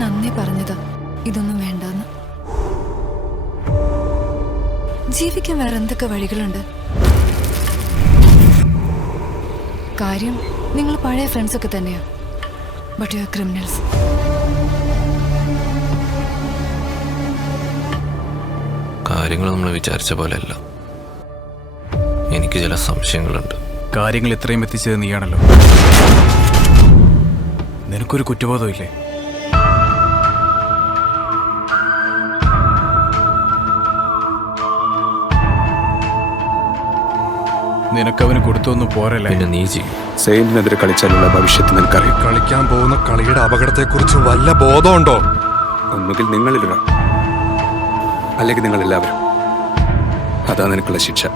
ഞാൻ അന്നേ പറഞ്ഞതാ ഇതൊന്നും വേണ്ടെന്ന്. ജീവിക്കാൻ വേറെ എന്തൊക്കെ വഴികളുണ്ട്? കാര്യം നിങ്ങൾ പഴയ ഫ്രണ്ട്സ് ഒക്കെ തന്നെയാ. But you are criminals. കാര്യങ്ങൾ നമ്മൾ വിചാരിച്ച പോലെയല്ല. എനിക്ക് ചില സംശയങ്ങളുണ്ട്. കാര്യങ്ങൾ ഇത്രയും എത്തിച്ചത് നീയാണല്ലോ. നിനക്കൊരു കുറ്റബോധമില്ലേ? നിനക്കവന് കൊടുത്തൊന്നും പോരല്ല. പിന്നെ നീ ചെയ്യും. സെയിലിനെതിരെ കളിച്ചാലുള്ള ഭവിഷ്യത്ത് നിനക്കറിയാം. കളിക്കാൻ പോകുന്ന കളിയുടെ അപകടത്തെക്കുറിച്ച് വല്ല ബോധമുണ്ടോ? ഒന്നുകിൽ നിങ്ങളിലൊരാൾ, അല്ലെങ്കിൽ നിങ്ങളെല്ലാവരും. അതാ നിനക്കുള്ള ശിക്ഷ.